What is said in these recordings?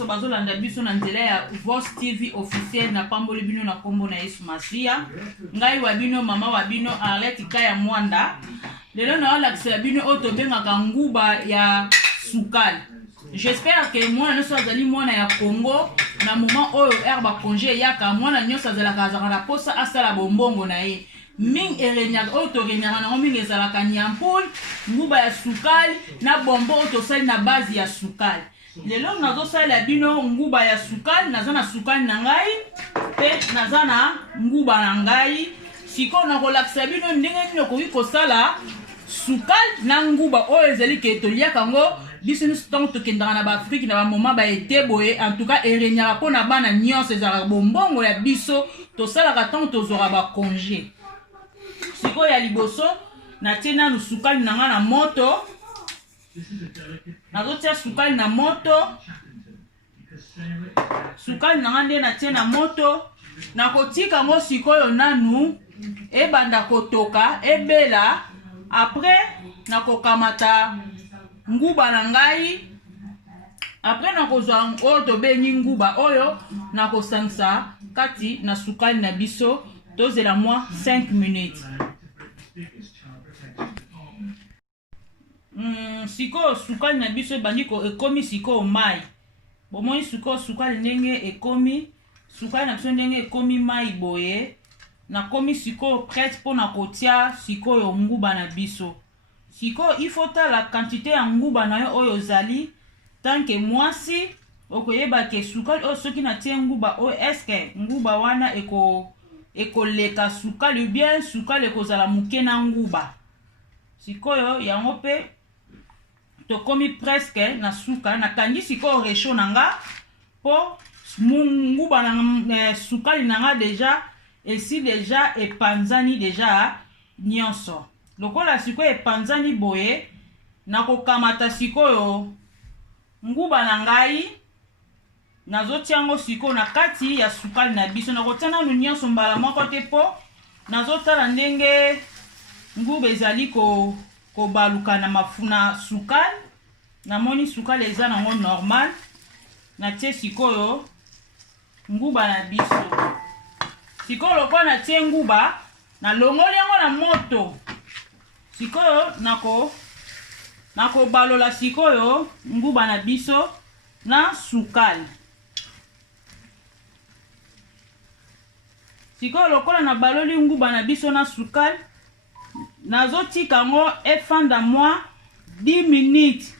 nyonso bazolanda biso na nzela ya Vox TV officiel na pamboli bino na kombo na Yesu Masia. Ngai wa bino mama wa bino Arlette Kaya Mwanda. Lelo na olakisela bino oto bengaka nguba ya sukali. J'espère que mwana nyonso azali mwana ya Congo na moment oyo herba congé yaka mwana nyonso azalaka azaka na posa asala bombongo na ye. Ming erenyaka oto renyaka na ming ezalaka nyampul nguba ya sukali na bombo oto sali na base ya sukali. Lelo nazo sala bino nguba ya sukali, naza na sukali na ngai pe naza na nguba na ngai. Siko na kolakisa bino ndenge nini okoki kosala sukali na nguba oyo ezali ke toliaka ngo biso nyonso ntango tokendaka na baafrike na bamoma baete boye. En tout cas erenyaka mpo na bana nyonso ezalaka bombongo ya biso tosalaka ntango tozwaka bacongé. Sikoyo ya liboso natie nanu sukali na nga na moto. Nazotia sukali na moto. Sukali na nga nde natie na moto. Nakotika ngo sikoyo nanu ebanda kotoka ebela. Après nakokamata nguba na ngai. Après nakozwa oyo tobengi nguba oyo nakosangisa kati na sukali na biso tozela mwa 5 minutes. Siko sukali na biso ebandi ko ekomi siko mai. Bomoi siko sukali ndenge ekomi, sukali na biso ndenge ekomi mai boye. Na komi siko prête pour na kotia siko yo nguba na biso. Siko il faut la quantité ya nguba na yo oyo zali tant que mwasi okoyeba ke sukali o soki na tie nguba o eske nguba wana ekoleka sukali bien sukali ekozala muke na nguba. Sikoyo yango pe tokomi presque na suka na kangi sikoyo resho nanga po nguba na sukali nanga deja esi deja epanzani deja nyonso. Lokola sikoyo epanzani boye nakokamata sikoyo nguba na ngai nazotia ngo sikoyo na kati ya sukali na biso. Nakotia nanu nyonso mbala moko te po nazotala ndenge nguba ezali kobaluka na mafuna sukali. Namoni sukali eza nango normal. Natie sikoyo nguba na biso. Sikoyo lokola natie nguba na longoli yango na moto. Sikoyo nakobalola sikoyo nguba na biso na sukali. Sikoyo lokola na baloli nguba na biso na sukali nazotika ngo efanda mwa 10 minutes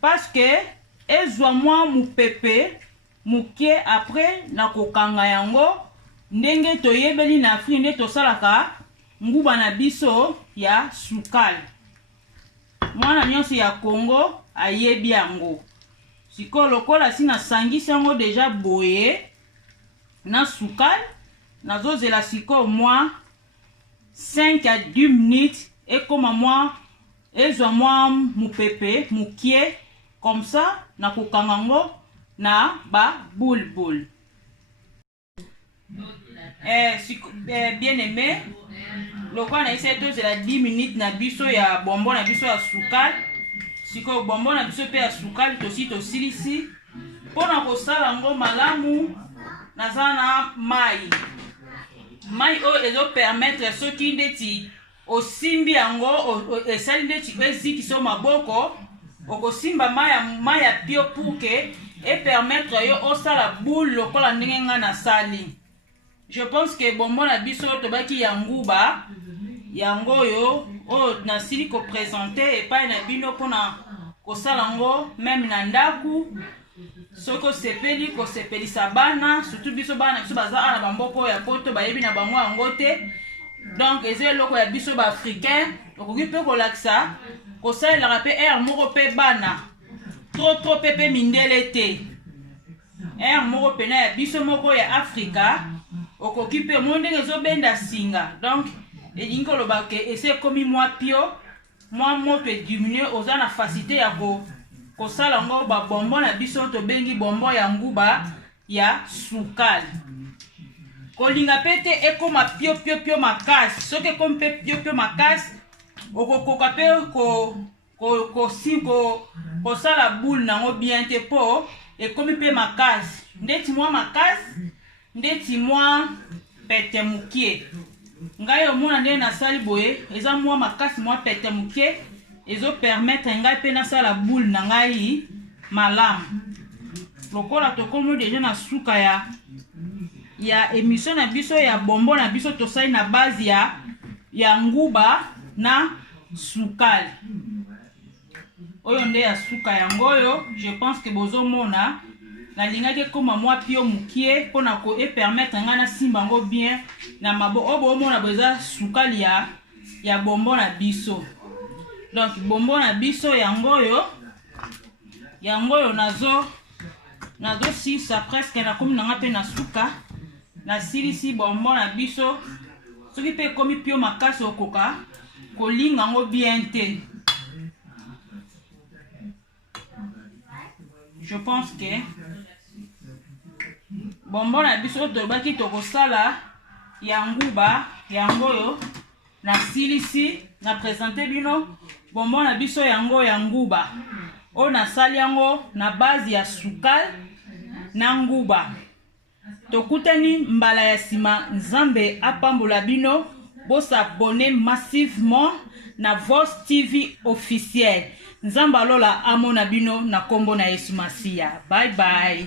parce que ezwa mwa mupepe mukie. Après nakokanga yango ndenge toyebeli na Afrique nde tosalaka nguba na biso ya sukali. Mwana nyonso ya Congo ayebi yango. Sikoyo lokola si nasangisi yango deja boye na sukali nazozela sikoyo mwa 5 à 10 minutes ekoma mwa ezwa mwa mupepe mukie comme ça nakokanga ngo na ba boule. Bien aimé, lokola na essaie tozela 10 minutes na biso ya bombo na biso ya sukali. Sikoyo bombo na biso pe ya sukali tosi tosilisi. Pona kosala ngo malamu naza na mai. Mai oyo ezo permettre soki ndeti osimbi yango esali ndeti ezikisa maboko okosimba mai ya pio pour que et permettre yo osala boule lokola ndenge nga na sali. Je pense que bombo na biso tobaki ya nguba yango yo oyo nasili ko présenter epai na bino mpona kosala ngo même na ndaku soko sepeli kosepelisa bana surtout biso bana biso baza na bamboko ya poto bayebi na bango yango te. Donc eza eloko ya biso ba africain okoki pe kolakisa kosalelaka pe air moko pe bana trop pepe mindele te. Air moko pena ya biso moko ya Afrika okoki pe mo ndenge ezobenda singa. Donc elingi koloba ke ese ekomi mwa pio mwa moto ediminue oza na facilité ya kosala ngo babombo na biso tobengi bombo ya nguba ya sukali. Kolinga pete ekoma pio makasi. Soki ekomi pe pio makasi okokoka pe kosala boule nango bien te po ekomi pe makasi ndeti mwa makasi ndeti mwa pete mukie ngai omona nde nasali boye eza mwa makasi mwa pete mukie ezo permettre ngai pe nasala boule na ngai malamu lokola tokomi deja na suka ya émission na biso ya bonbon na biso tosali na base ya nguba na sukali oyo nde ya suka yango oyo je pense que bozomona nalingaki koma mwa pio mukie mpona ko epermettre ngai nasimba yango bien na maboko oyo bomona boza sukali ya bonbon na biso donc bonbon na biso yango oyo nazosisa presque nakomi nanga mpe na suka nasilisi bonbon na biso soki mpe ekomi pio makasi okoka kolinga yango bien te. Je pense que bonbon na biso tobaki tokosala ya nguba yango oyo na silisi na présenter bino bonbon na biso yango ya nguba oyo nasali yango na base ya sukal na nguba. Tokutani mbala ya sima nzambe apambola bino bosabone massivement na Voz TV officiel. Nzamba lola amona bino na kombo na Yesu Masia. Bye bye.